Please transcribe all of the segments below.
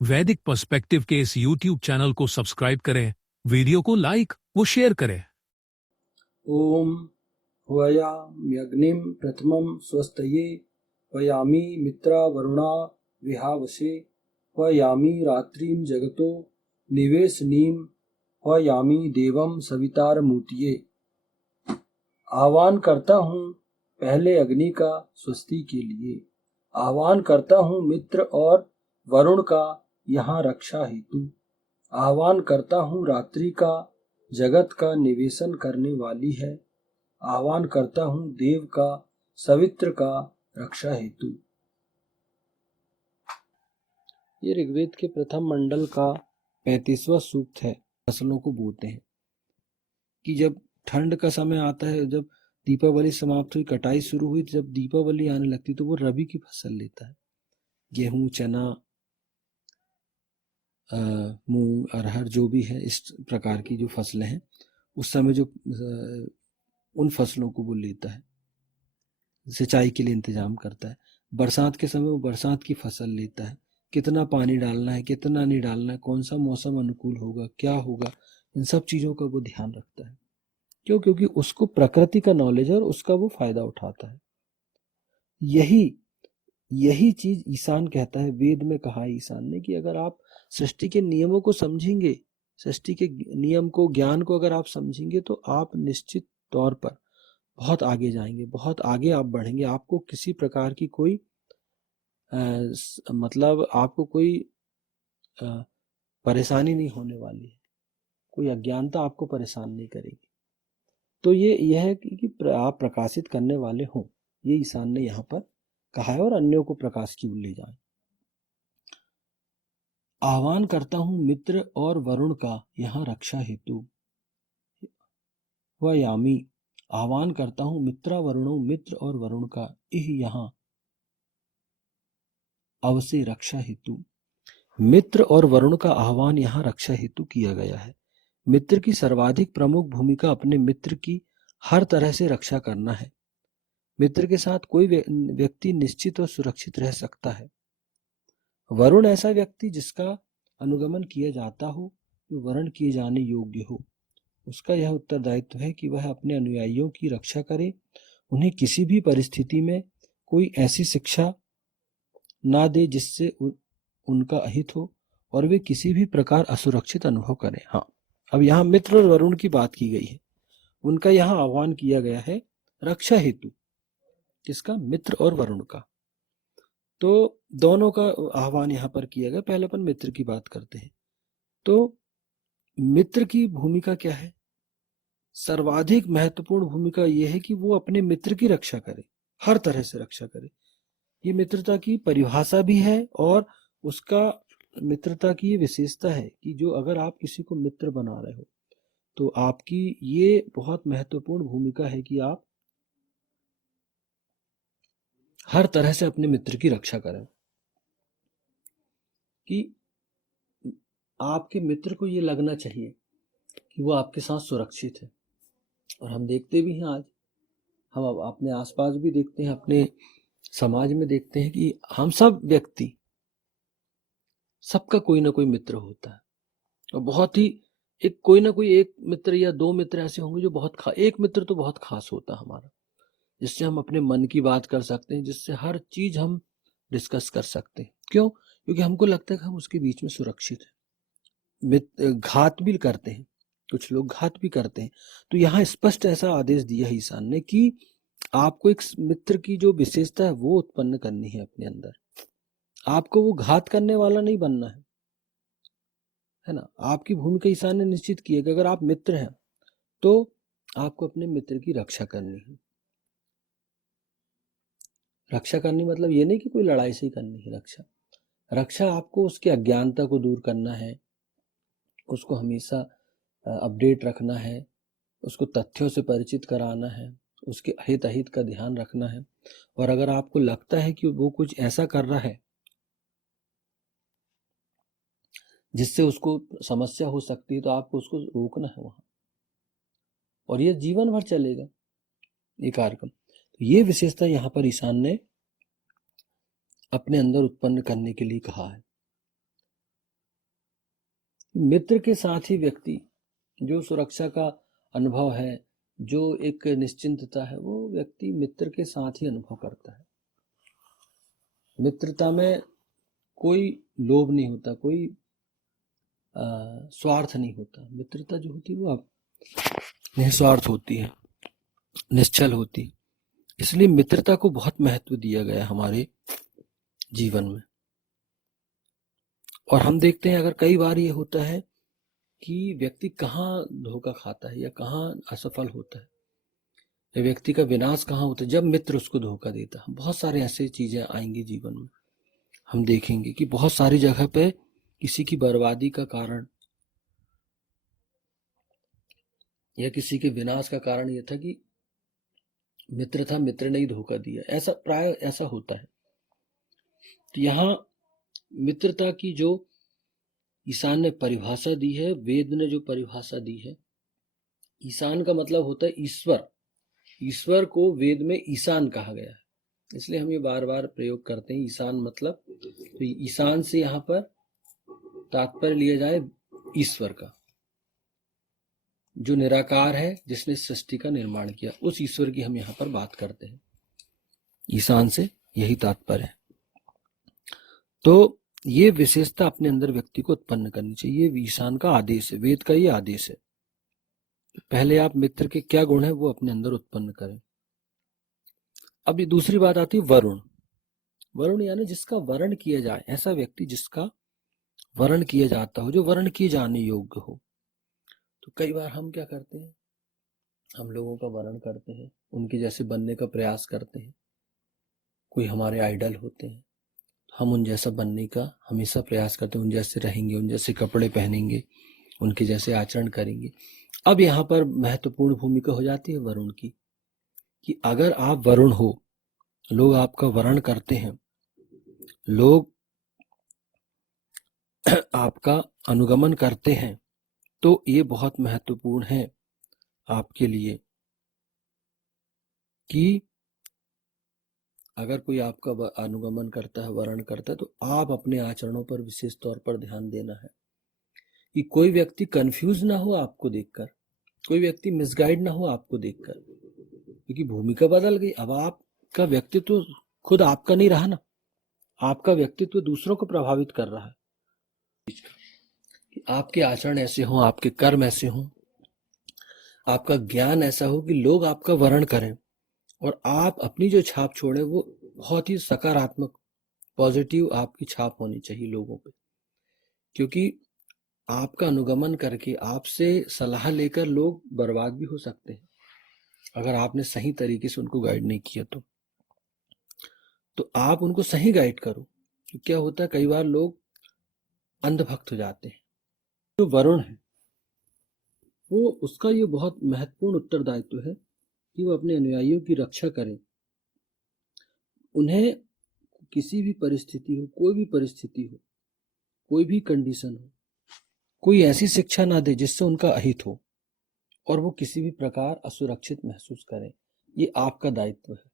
वैदिक पर्सपेक्टिव के इस YouTube चैनल को सब्सक्राइब करें, वीडियो को लाइक व शेयर करें। ओम हवयाम्यग्निं प्रथमं स्वस्तये वयामि मित्रा वरुणा विहावसे वयामि रात्रिं जगतो निवेशनीं वयामि देवं सवितारमूर्तये। आह्वान करता हूँ पहले अग्नि का स्वस्ति के लिए, आह्वान करता हूँ मित्र और वरुण का यहाँ रक्षा हेतु, आह्वान करता हूँ रात्रि का जगत का निवेशन करने वाली है, आह्वान करता हूँ देव का सवित्र का रक्षा हेतु। ये ऋग्वेद के प्रथम मंडल का 35वां सूक्त है। फसलों को बोते हैं कि जब ठंड का समय आता है, जब दीपावली समाप्त हुई, कटाई शुरू हुई, जब दीपावली आने लगती तो वो रबी की फसल लेता है। गेहूं, चना, मूंग, अरहर जो भी है इस प्रकार की जो फसलें हैं, उस समय जो उन फसलों को वो लेता है, सिंचाई के लिए इंतजाम करता है। बरसात के समय वो बरसात की फसल लेता है, कितना पानी डालना है, कितना नहीं डालना है, कौन सा मौसम अनुकूल होगा, क्या होगा, इन सब चीज़ों का वो ध्यान रखता है। क्यों? क्योंकि उसको प्रकृति का नॉलेज है और उसका वो फायदा उठाता है। यही चीज ईशान कहता है, वेद में कहा है ईशान ने कि अगर आप सृष्टि के नियमों को समझेंगे, सृष्टि के नियम को, ज्ञान को अगर आप समझेंगे तो आप निश्चित तौर पर बहुत आगे जाएंगे, बहुत आगे आप बढ़ेंगे। आपको किसी प्रकार की कोई मतलब आपको कोई परेशानी नहीं होने वाली है, कोई अज्ञानता आपको परेशान नहीं करेगी। तो यह है कि आप प्रकाशित करने वाले हों, ये ईशान ने यहाँ पर कहा है, और अन्यों को प्रकाश की ओर ले जाएं। आह्वान करता हूँ मित्र और वरुण का यहाँ रक्षा हेतु, वह यामी, आह्वान करता हूँ मित्रा वरुणों, मित्र और वरुण का इह यहाँ अवश्य रक्षा हेतु। मित्र और वरुण का आह्वान यहाँ रक्षा हेतु किया गया है। मित्र की सर्वाधिक प्रमुख भूमिका अपने मित्र की हर तरह से रक्षा करना है। मित्र के साथ कोई व्यक्ति निश्चित और सुरक्षित रह सकता है। वरुण ऐसा व्यक्ति जिसका अनुगमन किया जाता हो, जो वर्ण किए जाने योग्य हो। उसका यह उत्तरदायित्व है कि वह अपने अनुयायियों की रक्षा करे, उन्हें किसी भी परिस्थिति में कोई ऐसी शिक्षा ना दे जिससे उनका अहित हो और वे किसी भी प्रकार असुरक्षित अनुभव करें। हाँ, अब यहाँ मित्र और वरुण की बात की गई है, उनका यहाँ आह्वान किया गया है रक्षा हेतु। किसका? मित्र और वरुण का। तो दोनों का आह्वान यहाँ पर किया गया। पहले अपन मित्र की बात करते हैं। तो मित्र की भूमिका क्या है? सर्वाधिक महत्वपूर्ण भूमिका यह है कि वो अपने मित्र की रक्षा करे, हर तरह से रक्षा करे। ये मित्रता की परिभाषा भी है और उसका मित्रता की ये विशेषता है कि जो अगर आप किसी को मित्र बना रहे हो तो आपकी ये बहुत महत्वपूर्ण भूमिका है कि आप हर तरह से अपने मित्र की रक्षा करें, कि आपके मित्र को ये लगना चाहिए कि वो आपके साथ सुरक्षित है। और हम देखते भी हैं, आज हम अब अपने आसपास भी देखते हैं, अपने समाज में देखते हैं कि हम सब व्यक्ति, सबका कोई ना कोई मित्र होता है, और बहुत ही एक कोई ना कोई एक मित्र या दो मित्र ऐसे होंगे जो बहुत एक मित्र तो बहुत खास होता है हमारा, जिससे हम अपने मन की बात कर सकते हैं, जिससे हर चीज हम डिस्कस कर सकते हैं। क्यों? क्योंकि हमको लगता है कि हम उसके बीच में सुरक्षित हैं। घात भी करते हैं, कुछ लोग घात भी करते हैं। तो यहाँ स्पष्ट ऐसा आदेश दिया है ईशान ने कि आपको एक मित्र की जो विशेषता है वो उत्पन्न करनी है अपने अंदर। आपको वो घात करने वाला नहीं बनना है ना। आपकी भूमिका ईशान ने निश्चित की है कि अगर आप मित्र हैं तो आपको अपने मित्र की रक्षा करनी है। रक्षा करनी मतलब ये नहीं कि कोई लड़ाई से ही करनी है रक्षा आपको उसकी अज्ञानता को दूर करना है, उसको हमेशा अपडेट रखना है, उसको तथ्यों से परिचित कराना है, उसके हित अहित का ध्यान रखना है। और अगर आपको लगता है कि वो कुछ ऐसा कर रहा है जिससे उसको समस्या हो सकती है, तो आपको उसको रोकना है वहां, और ये जीवन भर चलेगा ये कार्यक्रम। तो ये विशेषता यहाँ पर ईशान ने अपने अंदर उत्पन्न करने के लिए कहा है। मित्र के साथ ही व्यक्ति जो सुरक्षा का अनुभव है, जो एक निश्चिंतता है, वो व्यक्ति मित्र के साथ ही अनुभव करता है। मित्रता में कोई लोभ नहीं होता, कोई स्वार्थ नहीं होता। मित्रता जो होती है वो आप निस्वार्थ होती है, निश्चल होती है। इसलिए मित्रता को बहुत महत्व दिया गया है हमारे जीवन में। और हम देखते हैं, अगर कई बार ये होता है कि व्यक्ति कहाँ धोखा खाता है या कहाँ असफल होता है, या व्यक्ति का विनाश कहाँ होता है, जब मित्र उसको धोखा देता है। बहुत सारे ऐसे चीजें आएंगी जीवन में, हम देखेंगे कि बहुत सारी जगह पे किसी की बर्बादी का कारण या किसी के विनाश का कारण यह था कि मित्र था, मित्र ने ही धोखा दिया। ऐसा प्राय ऐसा होता है। तो यहाँ मित्रता की जो ईशान ने परिभाषा दी है, वेद ने जो परिभाषा दी है, ईशान का मतलब होता है ईश्वर। ईश्वर को वेद में ईशान कहा गया है, इसलिए हम ये बार बार प्रयोग करते हैं ईशान मतलब। तो ईशान से यहाँ पर तात्पर्य लिया जाए ईश्वर का, जो निराकार है, जिसने सृष्टि का निर्माण किया, उस ईश्वर की हम यहाँ पर बात करते हैं। ईशान से यही तात्पर्य है। तो ये विशेषता अपने अंदर व्यक्ति को उत्पन्न करनी चाहिए। ईशान का आदेश है, वेद का ये आदेश है। पहले आप मित्र के क्या गुण है वो अपने अंदर उत्पन्न करें। अब ये दूसरी बात आती है वरुण। वरुण यानी जिसका वर्ण किया जाए, ऐसा व्यक्ति जिसका वर्ण किया जाता हो, जो वर्ण किए जाने योग्य हो। तो कई बार हम क्या करते हैं, हम लोगों का वर्ण करते हैं, उनके जैसे बनने का प्रयास करते हैं। कोई हमारे आइडल होते हैं, हम उन जैसा बनने का हमेशा प्रयास करते हैं, उन जैसे रहेंगे, उन जैसे कपड़े पहनेंगे, उनके जैसे आचरण करेंगे। अब यहाँ पर महत्वपूर्ण भूमिका हो जाती है वरुण की, कि अगर आप वरुण हो, लोग आपका वर्ण करते हैं, लोग आपका अनुगमन करते हैं, तो ये बहुत महत्वपूर्ण है आपके लिए कि अगर कोई आपका अनुगमन करता है, वर्ण करता है, तो आप अपने आचरणों पर विशेष तौर पर ध्यान देना है कि कोई व्यक्ति कंफ्यूज ना हो आपको देखकर, कोई व्यक्ति मिसगाइड ना हो आपको देखकर, क्योंकि भूमिका बदल गई। अब आपका व्यक्तित्व खुद आपका नहीं रहा ना, आपका व्यक्तित्व दूसरों को प्रभावित कर रहा है। कि आपके आचरण ऐसे हों, आपके कर्म ऐसे हों, आपका ज्ञान ऐसा हो कि लोग आपका वर्ण करें, और आप अपनी जो छाप छोड़े वो बहुत ही सकारात्मक, पॉजिटिव आपकी छाप होनी चाहिए लोगों पे। क्योंकि आपका अनुगमन करके, आपसे सलाह लेकर लोग बर्बाद भी हो सकते हैं, अगर आपने सही तरीके से उनको गाइड नहीं किया तो आप उनको सही गाइड करो। क्या होता है, कई बार लोग अंधभक्त हो जाते हैं। जो वरुण है वो, उसका ये बहुत महत्वपूर्ण उत्तरदायित्व है कि वो अपने अनुयायियों की रक्षा करें। उन्हें किसी भी परिस्थिति हो, कोई भी परिस्थिति हो, कोई भी कंडीशन हो, कोई ऐसी शिक्षा ना दे जिससे उनका अहित हो और वो किसी भी प्रकार असुरक्षित महसूस करें। ये आपका दायित्व है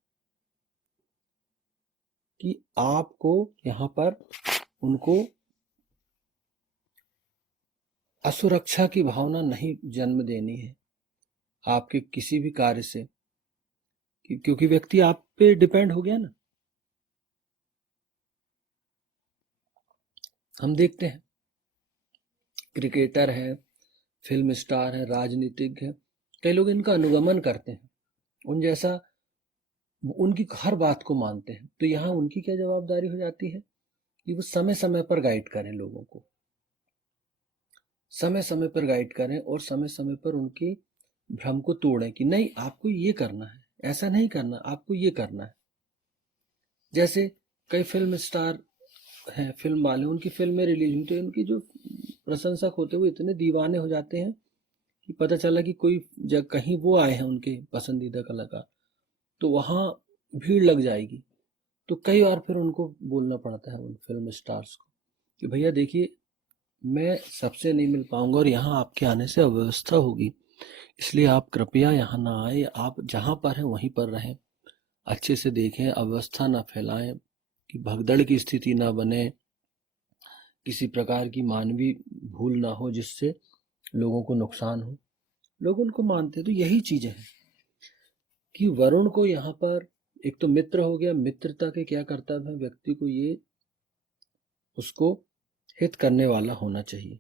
कि आपको यहाँ पर उनको असुरक्षा की भावना नहीं जन्म देनी है आपके किसी भी कार्य से, क्योंकि व्यक्ति आप पे डिपेंड हो गया ना। हम देखते हैं क्रिकेटर है, फिल्म स्टार है, राजनीतिज्ञ है, कई लोग इनका अनुगमन करते हैं, उन जैसा उनकी हर बात को मानते हैं। तो यहाँ उनकी क्या जवाबदारी हो जाती है कि वो समय समय पर गाइड करें लोगों को, समय समय पर गाइड करें और समय समय पर उनके भ्रम को तोड़ें कि नहीं, आपको ये करना है, ऐसा नहीं करना, आपको ये करना है। जैसे कई फिल्म स्टार हैं, फिल्म वाले, उनकी फिल्में रिलीज हुई तो उनकी जो प्रशंसक होते हैं वो इतने दीवाने हो जाते हैं कि पता चला कि कोई जब कहीं वो आए हैं उनके पसंदीदा कलाकार, तो वहां भीड़ लग जाएगी। तो कई बार फिर उनको बोलना पड़ता है उन फिल्म स्टार्स को कि भैया देखिए, मैं सबसे नहीं मिल पाऊंगा और यहाँ आपके आने से अव्यवस्था होगी, इसलिए आप कृपया यहाँ ना आए, आप जहाँ पर हैं वहीं पर रहें, अच्छे से देखें, अव्यवस्था ना फैलाएं, कि भगदड़ की स्थिति ना बने, किसी प्रकार की मानवीय भूल ना हो जिससे लोगों को नुकसान हो। लोग उनको मानते हैं। तो यही चीजें हैं कि वरुण को यहाँ पर एक तो मित्र हो गया, मित्रता के क्या कर्तव्य है, व्यक्ति को ये उसको हित करने वाला होना चाहिए।